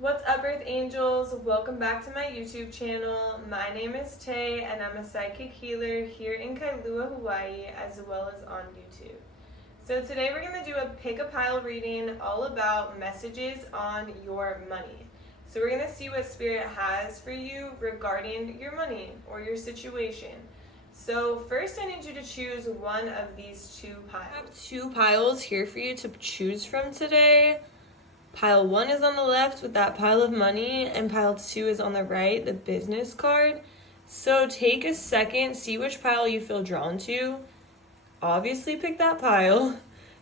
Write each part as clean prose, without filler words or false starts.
What's up, Earth Angels? Welcome back to my YouTube channel. My name is Tay, and I'm a psychic healer here in Kailua, Hawaii, as well as on YouTube. So today we're going to do a pick-a-pile reading all about messages on your money. So we're going to see what Spirit has for you regarding your money or your situation. So first I need you to choose one of these two piles. I have two piles here for you to choose from today. Pile 1 is on the left with that pile of money, and pile 2 is on the right, the business card. So take a second, see which pile you feel drawn to. Obviously pick that pile.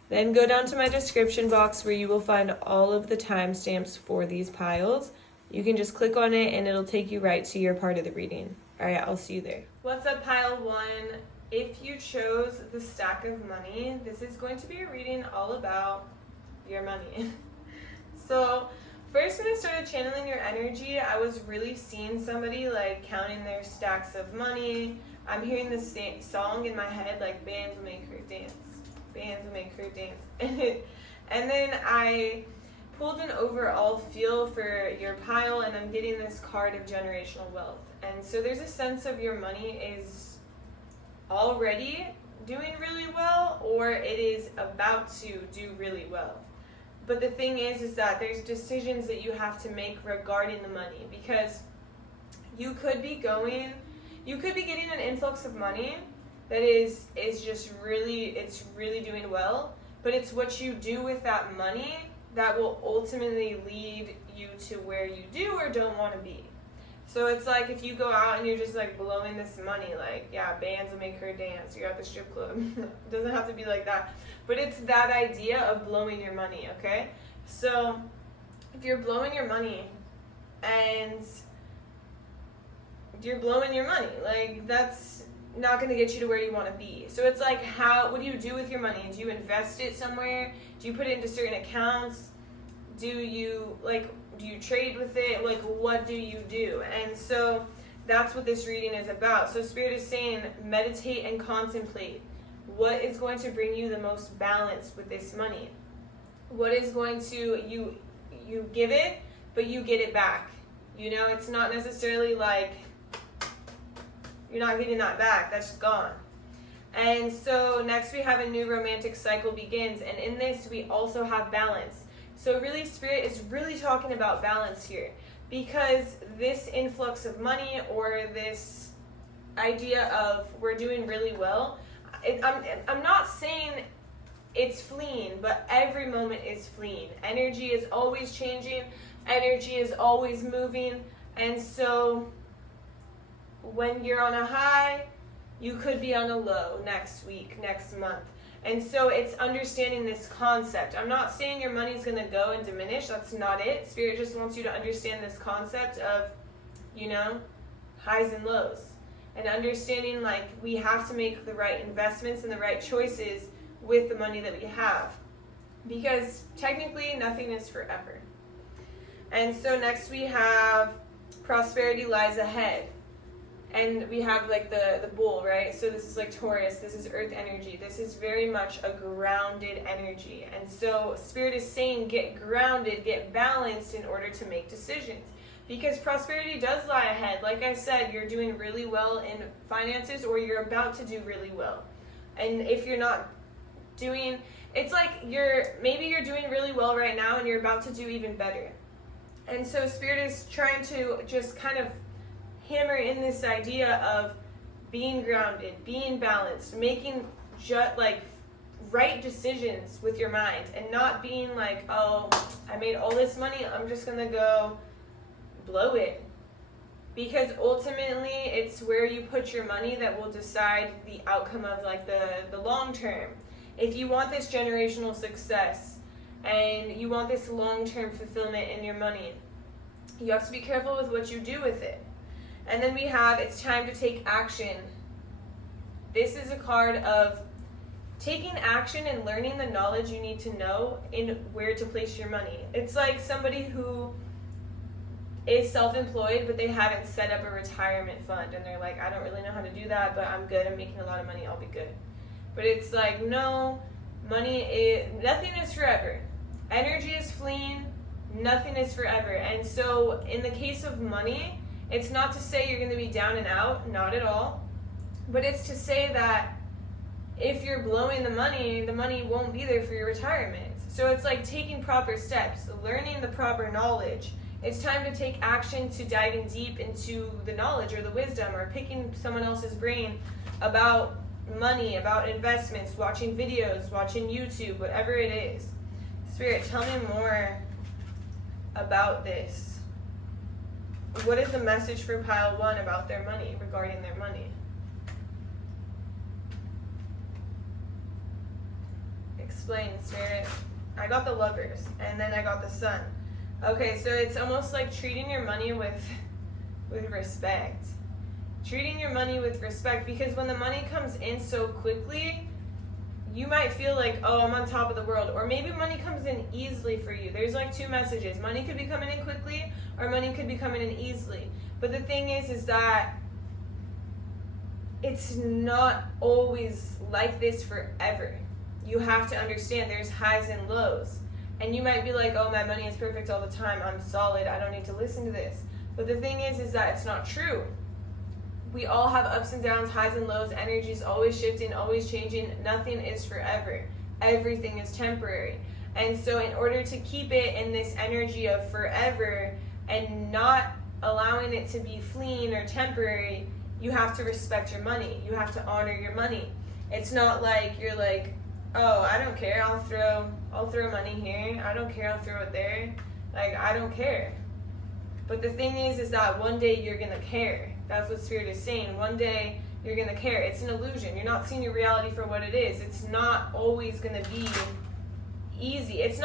Then go down to my description box where you will find all of the timestamps for these piles. You can just click on it and it'll take you right to your part of the reading. Alright, I'll see you there. What's up, pile 1? If you chose the stack of money, this is going to be a reading all about your money. So first when I started channeling your energy, I was really seeing somebody like counting their stacks of money. I'm hearing this song in my head, like bands will make her dance, bands will make her dance. And then I pulled an overall feel for your pile, and I'm getting this card of generational wealth. And so there's a sense of your money is already doing really well, or it is about to do really well. But the thing is that there's decisions that you have to make regarding the money, because you could be getting an influx of money that is just really doing well, but it's what you do with that money that will ultimately lead you to where you do or don't want to be. So it's like if you go out and you're just like blowing this money, like, yeah, bands will make her dance, you're at the strip club. It doesn't have to be like that. But it's that idea of blowing your money, okay? So if you're blowing your money and you're blowing your money, like that's not going to get you to where you want to be. So it's like, what do you do with your money? Do you invest it somewhere? Do you put it into certain accounts? Do you trade with it? Like, what do you do? And so that's what this reading is about. So Spirit is saying, meditate and contemplate. What is going to bring you the most balance with this money? What is going to, you give it, but you get it back. You know, it's not necessarily like you're not getting that back. That's just gone. And so next we have a new romantic cycle begins. And in this, we also have balance. So really, Spirit is really talking about balance here, because this influx of money or this idea of we're doing really well, I'm not saying it's fleeing, but every moment is fleeing. Energy is always changing. Energy is always moving. And so when you're on a high, you could be on a low next week, next month. And so it's understanding this concept. I'm not saying your money's going to go and diminish. That's not it. Spirit just wants you to understand this concept of, highs and lows. And understanding like we have to make the right investments and the right choices with the money that we have. Because technically nothing is forever. And so next we have prosperity lies ahead. And we have like the bull, right? So this is like Taurus, this is earth energy. This is very much a grounded energy. And so Spirit is saying get grounded, get balanced in order to make decisions. Because prosperity does lie ahead. Like I said, you're doing really well in finances, or you're about to do really well. And if you're not doing, it's like maybe you're doing really well right now and you're about to do even better. And so Spirit is trying to just kind of hammer in this idea of being grounded, being balanced, making right decisions with your mind, and not being like, oh, I made all this money, I'm just gonna go blow it. Because ultimately it's where you put your money that will decide the outcome of like the long term. If you want this generational success and you want this long-term fulfillment in your money, you have to be careful with what you do with it. And then we have, it's time to take action. This is a card of taking action and learning the knowledge you need to know in where to place your money. It's like somebody who is self-employed, but they haven't set up a retirement fund. And they're like, I don't really know how to do that, but I'm good. I'm making a lot of money. I'll be good. But it's like, no, nothing is forever. Energy is fleeing. Nothing is forever. And so in the case of money, it's not to say you're going to be down and out, not at all. But it's to say that if you're blowing the money won't be there for your retirement. So it's like taking proper steps, learning the proper knowledge. It's time to take action to dive in deep into the knowledge or the wisdom, or picking someone else's brain about money, about investments, watching videos, watching YouTube, whatever it is. Spirit, tell me more about this. What is the message for pile 1 about their money, regarding their money? Explain, Spirit. I got the Lovers, and then I got the Sun. Okay, so it's almost like treating your money with respect. Treating your money with respect, because when the money comes in so quickly, you might feel like, oh, I'm on top of the world. Or maybe money comes in easily for you. There's like 2 messages. Money could be coming in quickly, or money could be coming in easily. But the thing is that it's not always like this forever. You have to understand there's highs and lows. And you might be like, oh, my money is perfect all the time. I'm solid. I don't need to listen to this. But the thing is that it's not true. We all have ups and downs, highs and lows. Energy is always shifting, always changing. Nothing is forever. Everything is temporary. And so in order to keep it in this energy of forever and not allowing it to be fleeting or temporary, you have to respect your money. You have to honor your money. It's not like you're like, oh, I don't care, I'll throw money here, I don't care, I'll throw it there. Like, I don't care. But the thing is that one day you're gonna care. That's what Spirit is saying. One day you're gonna care. It's an illusion. You're not seeing your reality for what it is. It's not always gonna be easy. It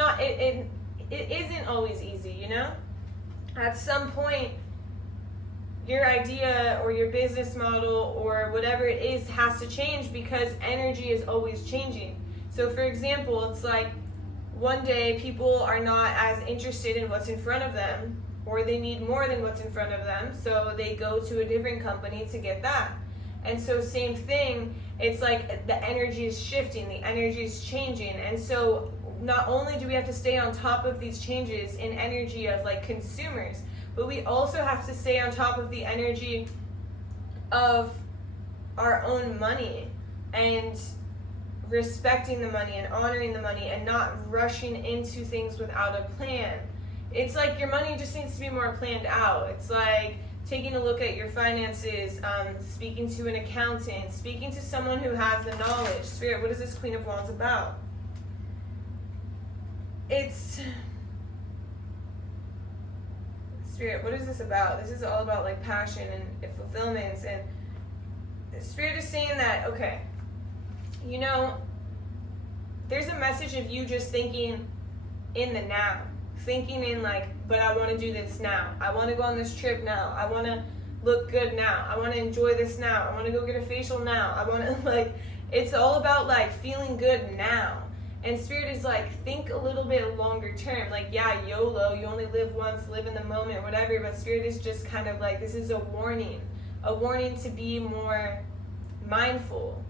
isn't always easy, you know? At some point, your idea or your business model or whatever it is has to change, because energy is always changing. So for example, it's like one day people are not as interested in what's in front of them, or they need more than what's in front of them, so they go to a different company to get that. And so same thing, it's like the energy is shifting, the energy is changing. And so not only do we have to stay on top of these changes in energy of like consumers, but we also have to stay on top of the energy of our own money, and respecting the money and honoring the money, and not rushing into things without a plan. It's like your money just needs to be more planned out. It's like taking a look at your finances, speaking to an accountant, speaking to someone who has the knowledge. Spirit, what is this Queen of Wands about? Spirit, what is this about? This is all about like passion and fulfillments. And Spirit is saying that, okay, you know, there's a message of you just thinking in the now. Thinking in like, but I want to do this now. I want to go on this trip now. I want to look good now. I want to enjoy this now. I want to go get a facial now. I want to like, it's all about like feeling good now. And Spirit is like, think a little bit longer term. Like, yeah, YOLO, you only live once, live in the moment, whatever. But Spirit is just kind of like, this is a warning to be more mindful.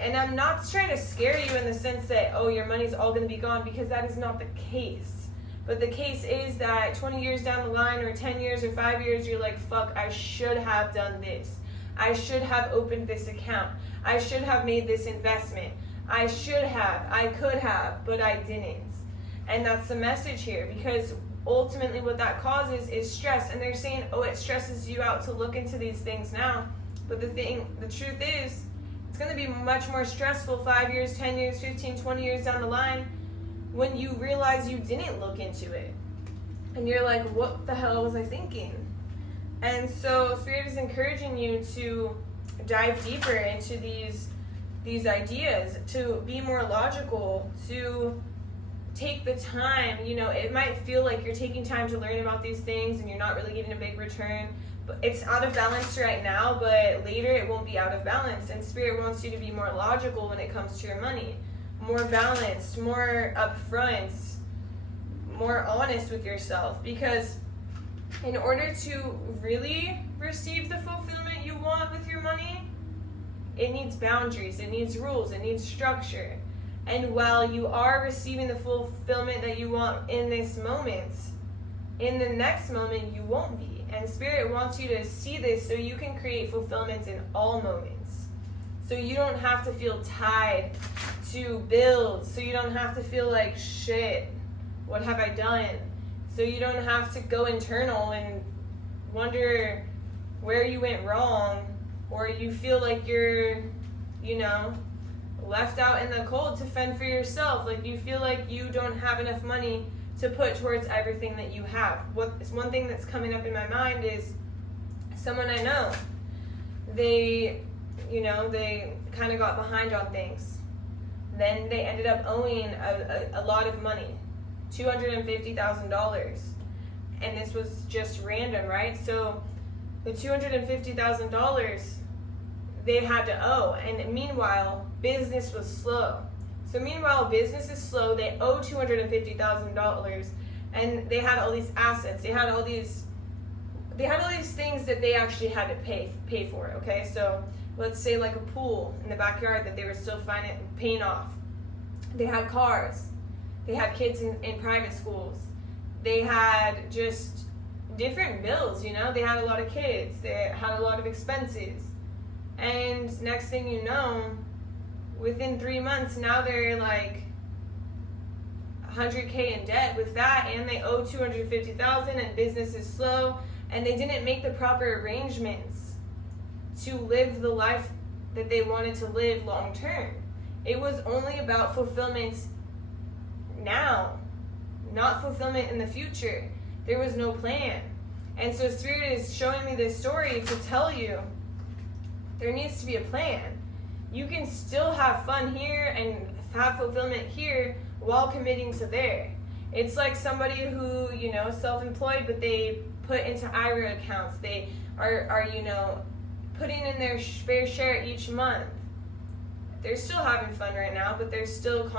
And I'm not trying to scare you in the sense that, oh, your money's all going to be gone, because that is not the case. But the case is that 20 years down the line, or 10 years or 5 years, you're like, fuck, I should have done this. I should have opened this account. I should have made this investment. I should have, I could have, but I didn't. And that's the message here, because ultimately what that causes is stress. And they're saying, oh, it stresses you out to look into these things now. But the truth is, it's going to be much more stressful 5 years, 10 years, 15, 20 years down the line, when you realize you didn't look into it. And you're like, what the hell was I thinking? And so Spirit is encouraging you to dive deeper into these ideas, to be more logical, to take the time. You know, it might feel like you're taking time to learn about these things and you're not really getting a big return. But it's out of balance right now, but later it won't be out of balance. And Spirit wants you to be more logical when it comes to your money. More balanced, more upfront, more honest with yourself. Because in order to really receive the fulfillment you want with your money, it needs boundaries, it needs rules, it needs structure. And while you are receiving the fulfillment that you want in this moment, in the next moment you won't be. And Spirit wants you to see this so you can create fulfillment in all moments. So you don't have to feel tied to bills. So you don't have to feel like, shit, what have I done? So you don't have to go internal and wonder where you went wrong, or you feel like you're, left out in the cold to fend for yourself. Like you feel like you don't have enough money to put towards everything that you have. One thing that's coming up in my mind is someone I know. They kind of got behind on things. Then they ended up owing a lot of money, $250,000. And this was just random, right? So the $250,000 they had to owe. And meanwhile, business was slow. So meanwhile, business is slow. They owe $250,000, and they had all these assets. They had all these things that they actually had to pay for. Okay, so let's say like a pool in the backyard that they were still paying off. They had cars. They had kids in private schools. They had just different bills. They had a lot of kids. They had a lot of expenses. And next thing you know, within 3 months, now they're like $100K in debt with that, and they owe $250,000, and business is slow, and they didn't make the proper arrangements to live the life that they wanted to live long term. It was only about fulfillment now, not fulfillment in the future. There was no plan. And so Spirit is showing me this story to tell you there needs to be a plan. You can still have fun here and have fulfillment here while committing to there. It's like somebody who, self-employed, but they put into IRA accounts. They are putting in their fair share each month. They're still having fun right now, but they're still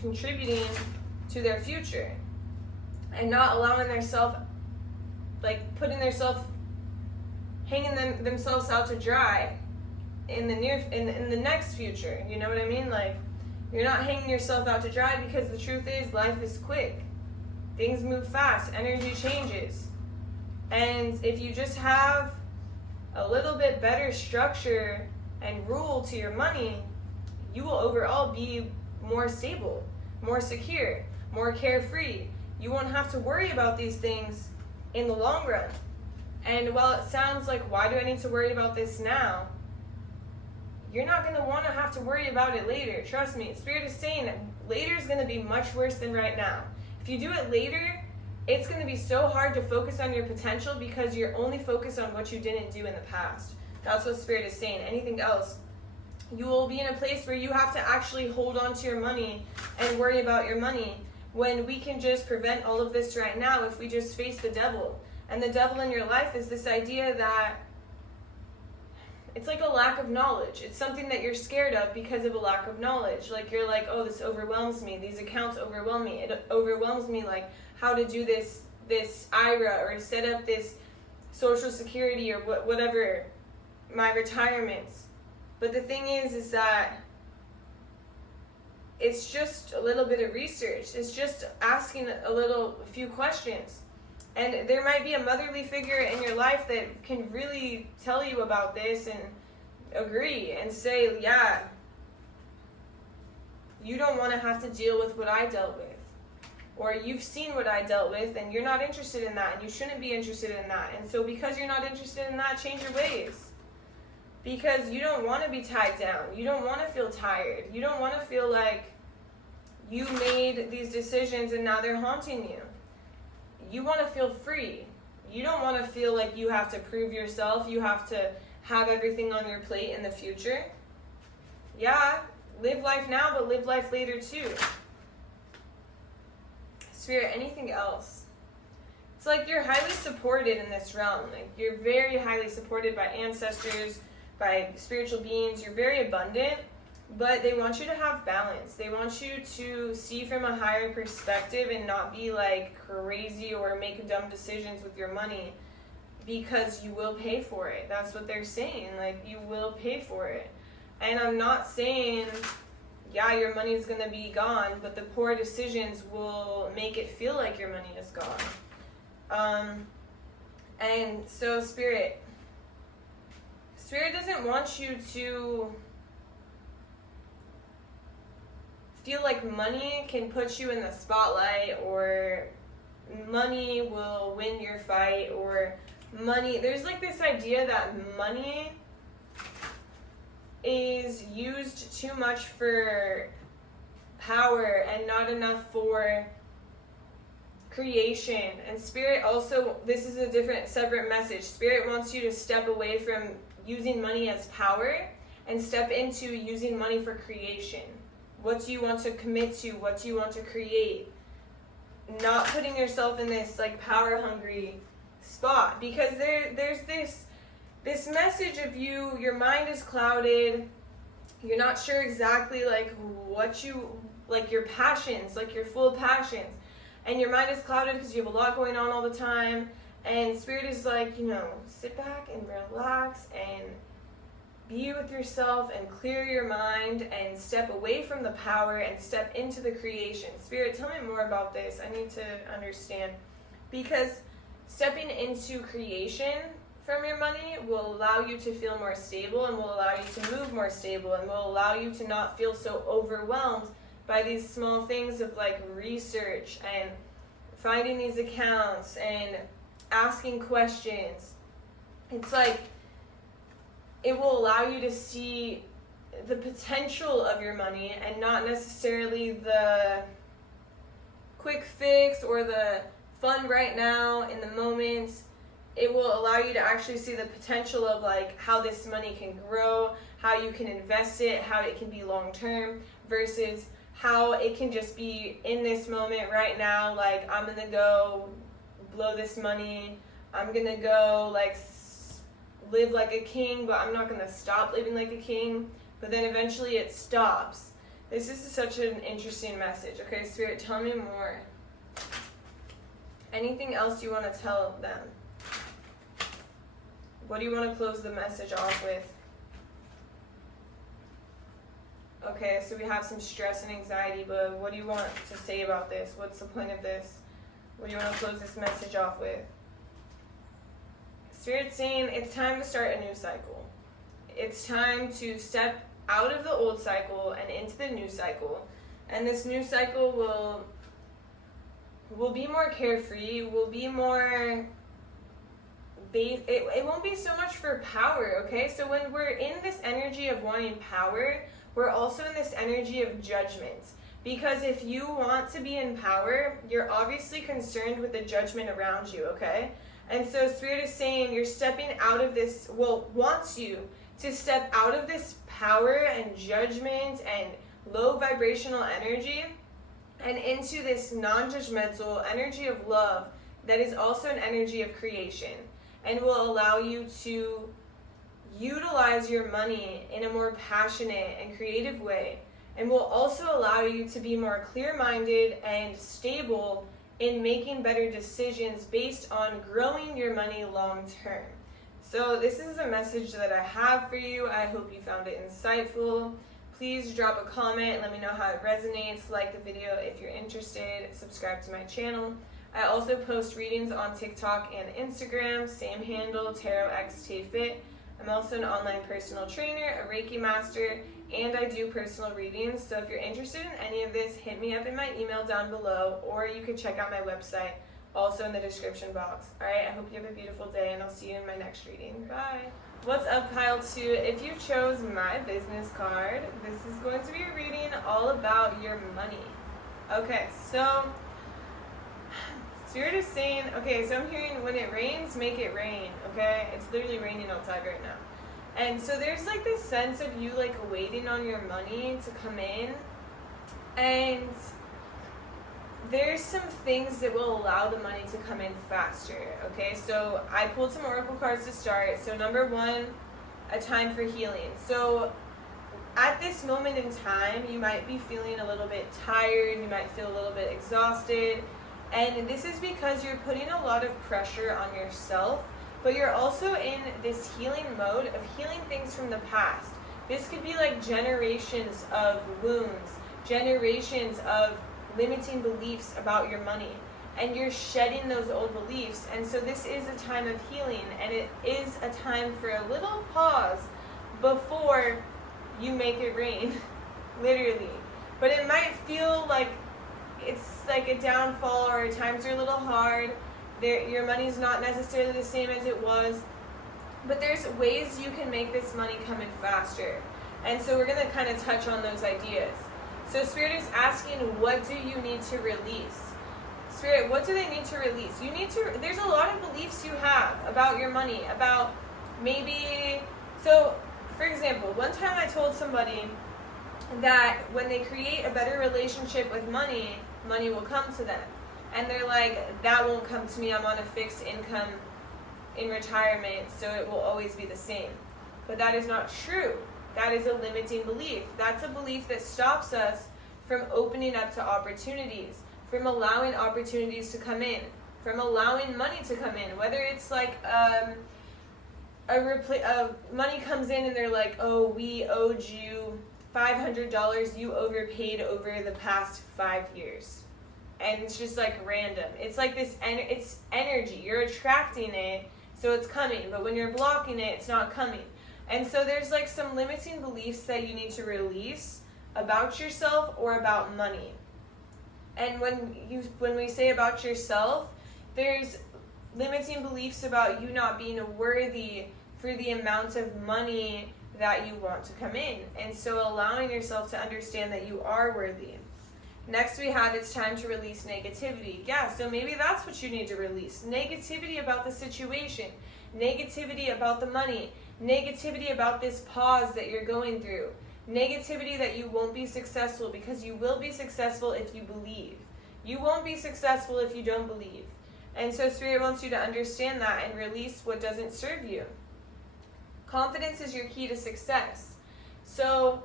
contributing to their future and not allowing themselves, putting themselves, hanging themselves out to dry in the next future. You know what I mean? Like, you're not hanging yourself out to dry, because the truth is life is quick. Things move fast. Energy changes. And if you just have a little bit better structure and rule to your money, you will overall be more stable, more secure, more carefree. You won't have to worry about these things in the long run. And while it sounds like, why do I need to worry about this now? You're not going to want to have to worry about it later. Trust me. Spirit is saying that later is going to be much worse than right now. If you do it later, it's going to be so hard to focus on your potential, because you're only focused on what you didn't do in the past. That's what Spirit is saying. Anything else, you will be in a place where you have to actually hold on to your money and worry about your money, when we can just prevent all of this right now if we just face the devil. And the devil in your life is this idea that it's like a lack of knowledge. It's something that you're scared of because of a lack of knowledge. Like, you're like, oh, this overwhelms me. These accounts overwhelm me. It overwhelms me, like, how to do this IRA, or set up this Social Security, or whatever, my retirements. But the thing is that it's just a little bit of research. It's just asking a few questions. And there might be a motherly figure in your life that can really tell you about this and agree and say, yeah, you don't want to have to deal with what I dealt with. Or you've seen what I dealt with and you're not interested in that, and you shouldn't be interested in that. And so because you're not interested in that, change your ways. Because you don't want to be tied down. You don't want to feel tired. You don't want to feel like you made these decisions and now they're haunting you. You want to feel free. You don't want to feel like you have to prove yourself. You have to have everything on your plate in the future. Yeah, live life now, but live life later too. Spirit, anything else? It's like you're highly supported in this realm. Like, you're very highly supported by ancestors, by spiritual beings. You're very abundant, but they want you to have balance. They want you to see from a higher perspective and not be like crazy or make dumb decisions with your money, because you will pay for it. That's what they're saying. Like, you will pay for it. And I'm not saying, yeah, your money is going to be gone, but the poor decisions will make it feel like your money is gone. And so Spirit doesn't want you to feel like money can put you in the spotlight, or money will win your fight, or money, there's like this idea that money is used too much for power and not enough for creation. And Spirit also, this is a different separate message. Spirit wants you to step away from using money as power and step into using money for creation. What do you want to commit to? What do you want to create? Not putting yourself in this like power hungry spot, because there's this message of your mind is clouded. You're not sure exactly like what you like, your passions, like your full passions. And your mind is clouded because you have a lot going on all the time. And Spirit is like, sit back and relax and be with yourself and clear your mind and step away from the power and step into the creation. Spirit, tell me more about this. I need to understand. Because stepping into creation from your money will allow you to feel more stable, and will allow you to move more stable, and will allow you to not feel so overwhelmed by these small things of like research and finding these accounts and asking questions. It's like it will allow you to see the potential of your money and not necessarily the quick fix or the fun right now in the moment. It will allow you to actually see the potential of like how this money can grow, how you can invest it, how it can be long term, versus how it can just be in this moment right now, like I'm gonna go blow this money, I'm gonna go like live like a king, but I'm not gonna stop living like a king, but then eventually it stops. This is such an interesting message. Okay, Spirit, tell me more. Anything else you want to tell them? What do you want to close the message off with? Okay, so we have some stress and anxiety, but what do you want to say about this? What's the point of this? What do you want to close this message off with? Spirit's saying it's time to start a new cycle. It's time to step out of the old cycle and into the new cycle. And this new cycle will be more carefree, will be more... It won't be so much for power, okay? So when we're in this energy of wanting power, we're also in this energy of judgment. Because if you want to be in power, you're obviously concerned with the judgment around you, okay? And so Spirit is saying you're stepping out of this, wants you to step out of this power and judgment and low vibrational energy and into this non-judgmental energy of love that is also an energy of creation, and will allow you to utilize your money in a more passionate and creative way, and will also allow you to be more clear-minded and stable in making better decisions based on growing your money long-term. So this is a message that I have for you. I hope you found it insightful. Please drop a comment, let me know how it resonates, like the video if you're interested, subscribe to my channel. I also post readings on TikTok and Instagram, same handle, TarotXTayFit. I'm also an online personal trainer, a Reiki master, and I do personal readings. So if you're interested in any of this, hit me up in my email down below, or you can check out my website, also in the description box. All right, I hope you have a beautiful day, and I'll see you in my next reading. Bye. What's up, Pile 2? If you chose my business card, this is going to be a reading all about your money. Okay, so Spirit is saying, okay, so I'm hearing when it rains, make it rain, okay? It's literally raining outside right now. And so there's like this sense of you like waiting on your money to come in. And there's some things that will allow the money to come in faster, okay? So I pulled some oracle cards to start. So number 1, a time for healing. So at this moment in time, you might be feeling a little bit tired, you might feel a little bit exhausted, and this is because you're putting a lot of pressure on yourself, but you're also in this healing mode of healing things from the past. This could be like generations of wounds, generations of limiting beliefs about your money. and you're shedding those old beliefs. And so this is a time of healing, and it is a time for a little pause before you make it rain, literally. But it might feel like it's like a downfall, or times are a little hard. Your money's not necessarily the same as it was, but there's ways you can make this money come in faster. And so we're going to kind of touch on those ideas. So Spirit is asking, what do you need to release? Spirit, what do they need to release? There's a lot of beliefs you have about your money, about so for example, one time I told somebody that when they create a better relationship with money, money will come to them. And they're like, that won't come to me, I'm on a fixed income in retirement, so it will always be the same. But that is not true. That is a limiting belief. That's a belief that stops us from opening up to opportunities, from allowing opportunities to come in, from allowing money to come in. Whether it's like money comes in and they're like, oh, we owed you $500, you overpaid over the past 5 years. And it's just like random. It's like this, it's energy. You're attracting it, so it's coming. But when you're blocking it, it's not coming. And so there's like some limiting beliefs that you need to release about yourself or about money. And when we say about yourself, there's limiting beliefs about you not being worthy for the amount of money that you want to come in. And so allowing yourself to understand that you are worthy. Next we have, it's time to release negativity. Yeah, so maybe that's what you need to release. Negativity about the situation. Negativity about the money. Negativity about this pause that you're going through. Negativity that you won't be successful, because you will be successful if you believe. You won't be successful if you don't believe. And so Spirit wants you to understand that and release what doesn't serve you. Confidence is your key to success. So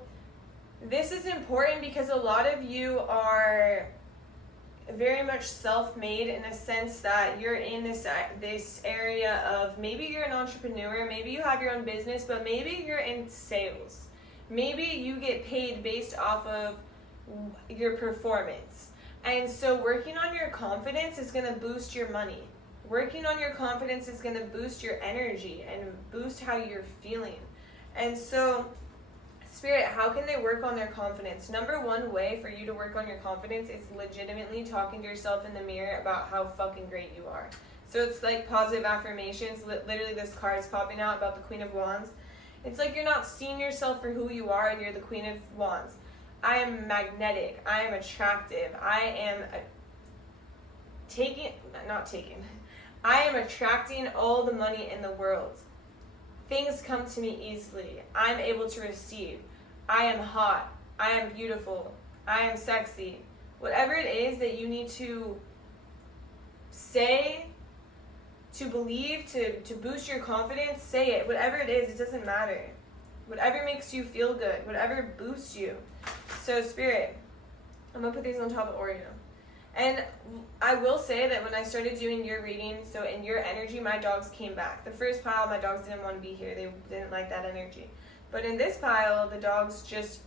this is important because a lot of you are very much self-made in a sense that you're in this area of, maybe you're an entrepreneur, maybe you have your own business, but maybe you're in sales. Maybe you get paid based off of your performance. And so working on your confidence is going to boost your money. Working on your confidence is going to boost your energy and boost how you're feeling. And so Spirit, how can they work on their confidence? Number one way for you to work on your confidence is legitimately talking to yourself in the mirror about how fucking great you are. So it's like positive affirmations. Literally this card is popping out about the Queen of Wands. It's like you're not seeing yourself for who you are and you're the Queen of Wands. I am magnetic. I am attractive. I am I am attracting all the money in the world. Things come to me easily. I'm able to receive. I am hot. I am beautiful. I am sexy. Whatever it is that you need to say, to believe, to boost your confidence, say it. Whatever it is, it doesn't matter. Whatever makes you feel good. Whatever boosts you. So Spirit, I'm going to put these on top of Oreo. And I will say that when I started doing your reading, so in your energy, my dogs came back. The first pile, my dogs didn't want to be here. They didn't like that energy. But in this pile, the dogs just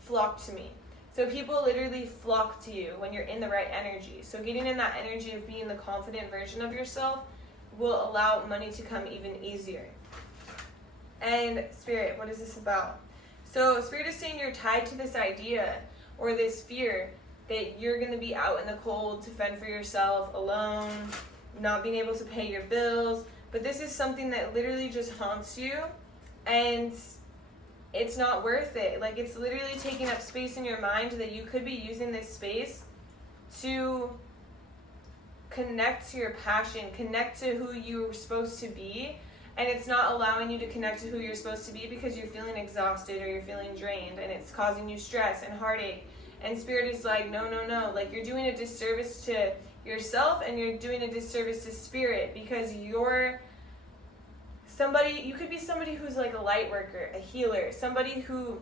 flocked to me. So people literally flock to you when you're in the right energy. So getting in that energy of being the confident version of yourself will allow money to come even easier. And Spirit, what is this about? So Spirit is saying you're tied to this idea or this fear that you're going to be out in the cold to fend for yourself, alone, not being able to pay your bills. But this is something that literally just haunts you, and it's not worth it. Like, it's literally taking up space in your mind that you could be using this space to connect to your passion, connect to who you're supposed to be. And it's not allowing you to connect to who you're supposed to be because you're feeling exhausted or you're feeling drained, and it's causing you stress and heartache. And Spirit is like, no. Like, you're doing a disservice to yourself, and you're doing a disservice to Spirit, because you're somebody, you could be somebody who's like a light worker, a healer, somebody who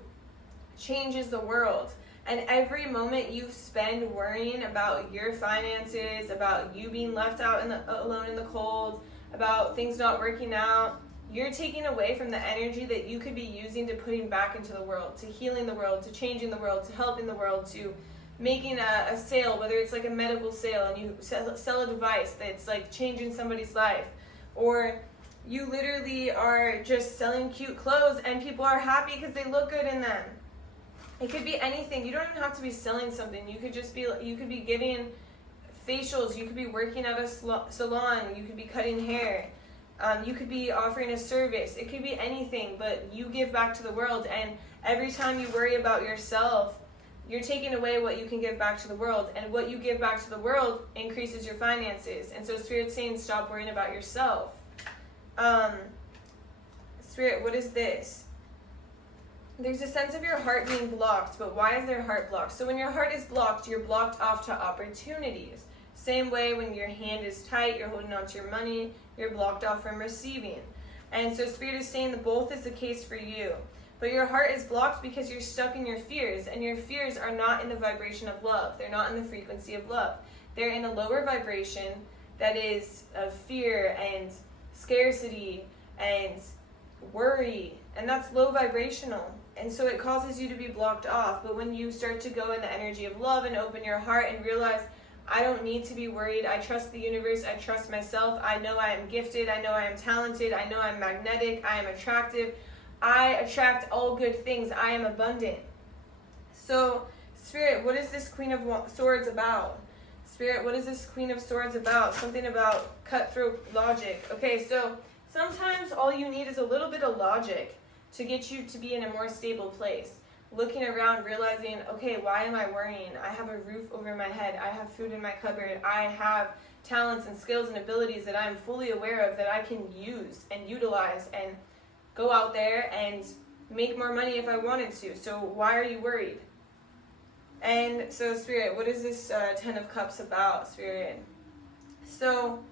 changes the world. And every moment you spend worrying about your finances, about you being left out alone in the cold, about things not working out, you're taking away from the energy that you could be using to putting back into the world, to healing the world, to changing the world, to helping the world, to making a sale, whether it's like a medical sale and you sell a device that's like changing somebody's life, or you literally are just selling cute clothes and people are happy because they look good in them. It could be anything. You don't even have to be selling something. You could just be, you could be giving facials, you could be working at a salon, you could be cutting hair, you could be offering a service. It could be anything, but you give back to the world, and every time you worry about yourself, you're taking away what you can give back to the world, and what you give back to the world increases your finances. And so Spirit's saying stop worrying about yourself. Spirit, what is this? There's a sense of your heart being blocked, but why is their heart blocked? So when your heart is blocked, you're blocked off to opportunities. Same way when your hand is tight, you're holding on to your money, you're blocked off from receiving. And so Spirit is saying that both is the case for you. But your heart is blocked because you're stuck in your fears, and your fears are not in the vibration of love. They're not in the frequency of love. They're in a lower vibration that is of fear and scarcity and worry, and that's low vibrational. And so it causes you to be blocked off. But when you start to go in the energy of love and open your heart and realize, I don't need to be worried. I trust the universe. I trust myself. I know I am gifted. I know I am talented. I know I'm magnetic. I am attractive. I attract all good things. I am abundant. So, Spirit, what is this Queen of Swords about? Spirit, what is this Queen of Swords about? Something about cutthroat logic. Okay, so sometimes all you need is a little bit of logic to get you to be in a more stable place. Looking around, realizing, okay, why am I worrying? I have a roof over my head. I have food in my cupboard. I have talents and skills and abilities that I'm fully aware of that I can use and utilize and go out there and make more money if I wanted to. So why are you worried? And so, Spirit, what is this Ten of Cups about, Spirit? So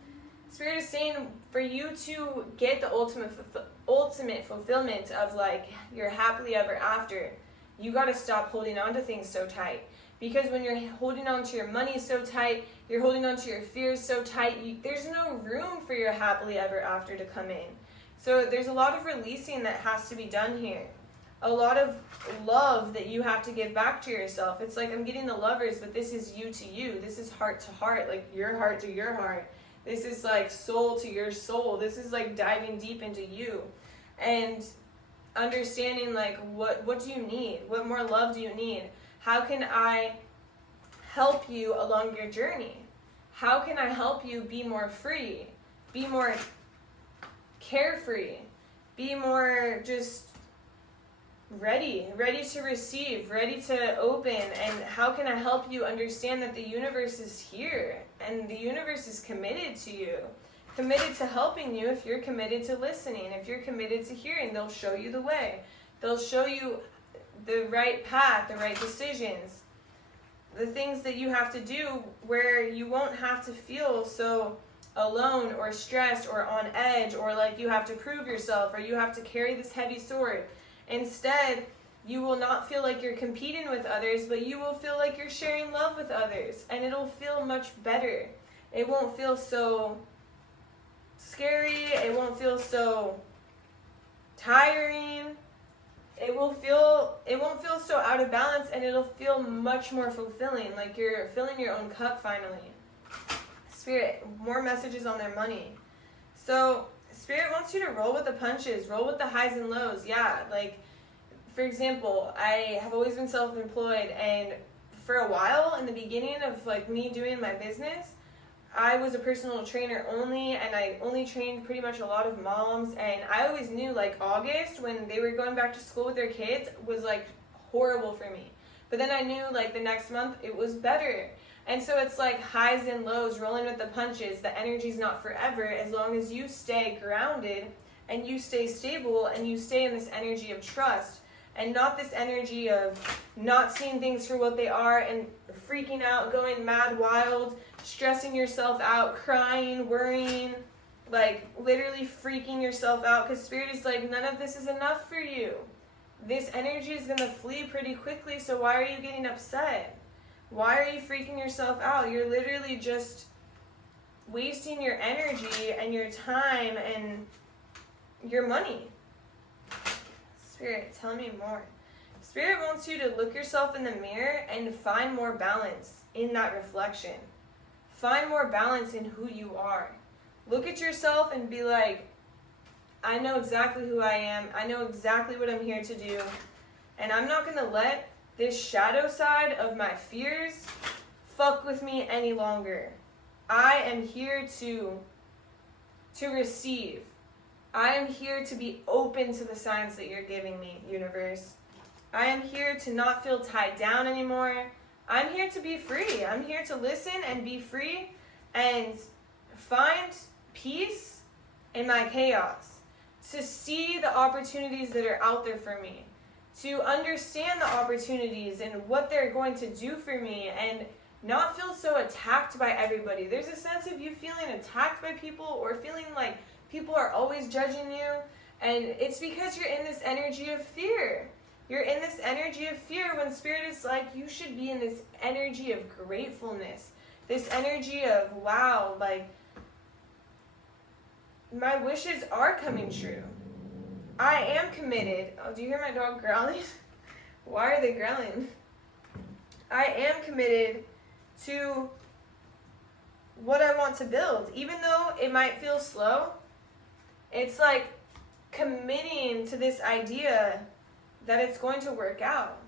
Spirit is saying for you to get the ultimate fulfillment of like your happily ever after, you got to stop holding on to things so tight. Because when you're holding on to your money so tight, you're holding on to your fears so tight, there's no room for your happily ever after to come in. So there's a lot of releasing that has to be done here. A lot of love that you have to give back to yourself. It's like I'm getting the lovers, but this is you to you. This is heart to heart, like your heart to your heart. This is like soul to your soul. This is like diving deep into you. And understanding like what do you need? What more love do you need? How can I help you along your journey? How can I help you be more free? Be more carefree? Be more just ready to receive, ready to open? And how can I help you understand that the universe is here and the universe is committed to you? Committed to helping you if you're committed to listening. If you're committed to hearing, they'll show you the way. They'll show you the right path, the right decisions, the things that you have to do where you won't have to feel so alone or stressed or on edge or like you have to prove yourself or you have to carry this heavy sword. Instead, you will not feel like you're competing with others, but you will feel like you're sharing love with others, and it'll feel much better. It won't feel so scary. It won't feel so tiring. It won't feel so out of balance, and it'll feel much more fulfilling, like you're filling your own cup finally. Spirit, more messages on their money. So Spirit wants you to roll with the punches, roll with the highs and lows. Yeah, like for example, I have always been self-employed, and for a while in the beginning of like me doing my business, I was a personal trainer only, and I only trained pretty much a lot of moms, and I always knew like August when they were going back to school with their kids was like horrible for me. But then I knew like the next month it was better. And so it's like highs and lows, rolling with the punches. The energy's not forever as long as you stay grounded and you stay stable and you stay in this energy of trust and not this energy of not seeing things for what they are and freaking out, going mad wild, stressing yourself out, crying, worrying, like literally freaking yourself out, because Spirit is like, none of this is enough for you. This energy is going to flee pretty quickly, so why are you getting upset? Why are you freaking yourself out? You're literally just wasting your energy and your time and your money. Spirit, tell me more. Spirit wants you to look yourself in the mirror and find more balance in that reflection. Find more balance in who you are. Look at yourself and be like, I know exactly who I am. I know exactly what I'm here to do. And I'm not going to let this shadow side of my fears fuck with me any longer. I am here to receive. I am here to be open to the signs that you're giving me, universe. I am here to not feel tied down anymore. I'm here to be free. I'm here to listen and be free and find peace in my chaos. To see the opportunities that are out there for me. To understand the opportunities and what they're going to do for me and not feel so attacked by everybody. There's a sense of you feeling attacked by people or feeling like people are always judging you, and it's because you're in this energy of fear. You're in this energy of fear when Spirit is like, you should be in this energy of gratefulness, this energy of, wow, like, my wishes are coming true. I am committed. Oh, do you hear my dog growling? Why are they growling? I am committed to what I want to build. Even though it might feel slow, it's like committing to this idea that it's going to work out.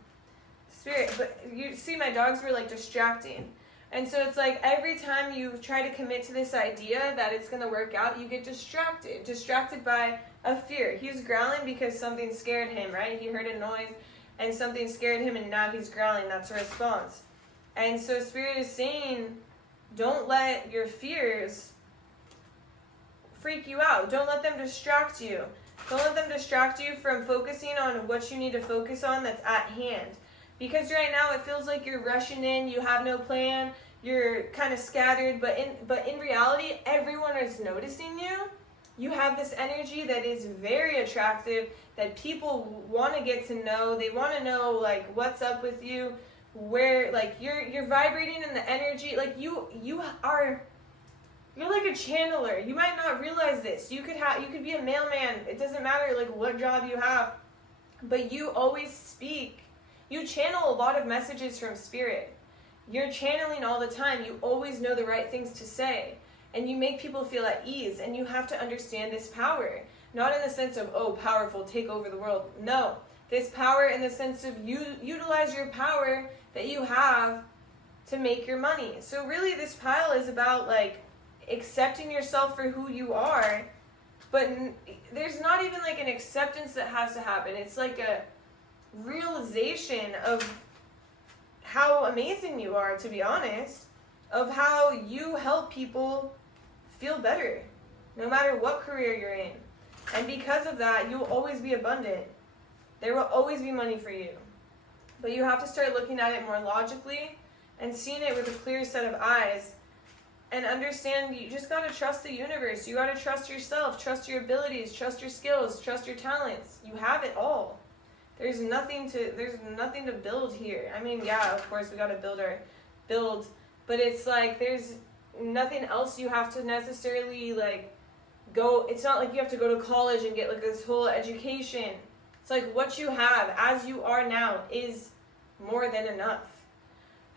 Spirit, but you see my dogs were like distracting. And so it's like every time you try to commit to this idea that it's going to work out, you get distracted by a fear. He's growling because something scared him, right? He heard a noise and something scared him and now he's growling. That's a response. And so Spirit is saying, don't let your fears freak you out. Don't let them distract you. Don't let them distract you from focusing on what you need to focus on that's at hand. Because right now it feels like you're rushing in, you have no plan, you're kind of scattered, but in reality, everyone is noticing you. You have this energy that is very attractive, that people want to get to know. They want to know, like, what's up with you, where, like, you're vibrating in the energy, like, you're like a channeler. You might not realize this. You could be a mailman. It doesn't matter, like, what job you have, but you always speak. You channel a lot of messages from Spirit. You're channeling all the time. You always know the right things to say. And you make people feel at ease. And you have to understand this power. Not in the sense of, oh, powerful, take over the world. No. This power in the sense of you utilize your power that you have to make your money. So really this pile is about, like, accepting yourself for who you are. But there's not even, like, an acceptance that has to happen. It's like a realization of how amazing you are, to be honest, of how you help people feel better, no matter what career you're in. And because of that, you'll always be abundant. There will always be money for you. But you have to start looking at it more logically and seeing it with a clear set of eyes and understand you just got to trust the universe. You got to trust yourself, trust your abilities, trust your skills, trust your talents. You have it all. There's nothing to build here. I mean, yeah, of course we got to build, but it's like there's nothing else you have to necessarily, like, go. It's not like you have to go to college and get, like, this whole education. It's like what you have as you are now is more than enough.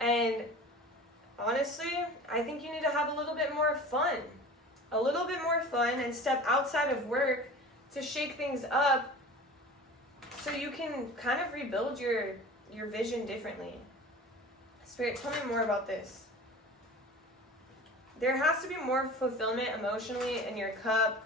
And honestly, I think you need to have a little bit more fun and step outside of work to shake things up so you can kind of rebuild your vision differently. Spirit, tell me more about this. There has to be more fulfillment emotionally in your cup,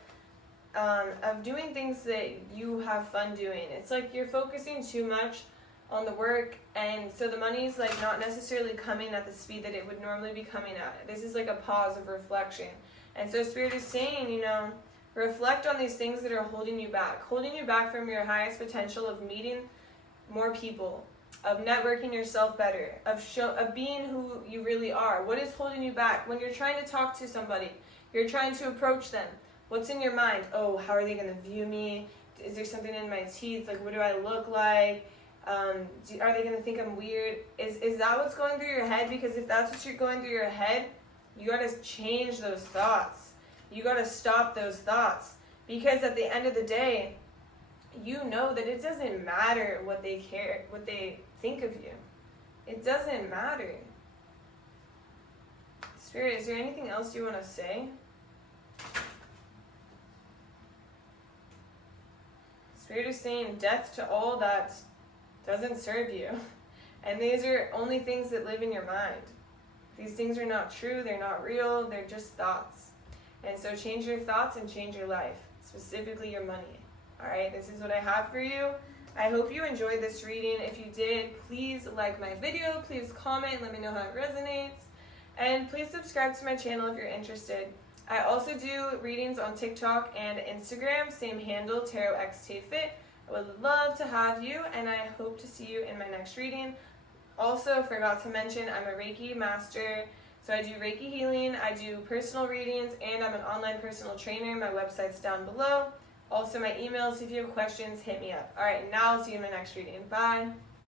of doing things that you have fun doing. It's like you're focusing too much on the work, and so the money's, like, not necessarily coming at the speed that it would normally be coming at. This is like a pause of reflection. And so Spirit is saying, you know, reflect on these things that are holding you back from your highest potential of meeting more people, of networking yourself better, of being who you really are. What is holding you back? When you're trying to talk to somebody, you're trying to approach them, what's in your mind? Oh, how are they going to view me? Is there something in my teeth? Like, what do I look like? Are they going to think I'm weird? Is that what's going through your head? Because if that's what you're going through your head, you got to change those thoughts. You got to stop those thoughts. Because at the end of the day, you know that it doesn't matter what they think of you. It doesn't matter. Spirit, is there anything else you want to say? Spirit is saying death to all that doesn't serve you. And these are only things that live in your mind. These things are not true, they're not real, they're just thoughts. And so change your thoughts and change your life, specifically your money. Alright, this is what I have for you. I hope you enjoyed this reading. If you did, please like my video, please comment, let me know how it resonates. And please subscribe to my channel if you're interested. I also do readings on TikTok and Instagram, same handle, TarotXTayFit. I would love to have you, and I hope to see you in my next reading. Also, forgot to mention, I'm a Reiki master, so I do Reiki healing, I do personal readings, and I'm an online personal trainer. My website's down below. Also, my emails, if you have questions, hit me up. All right, now I'll see you in my next reading. Bye.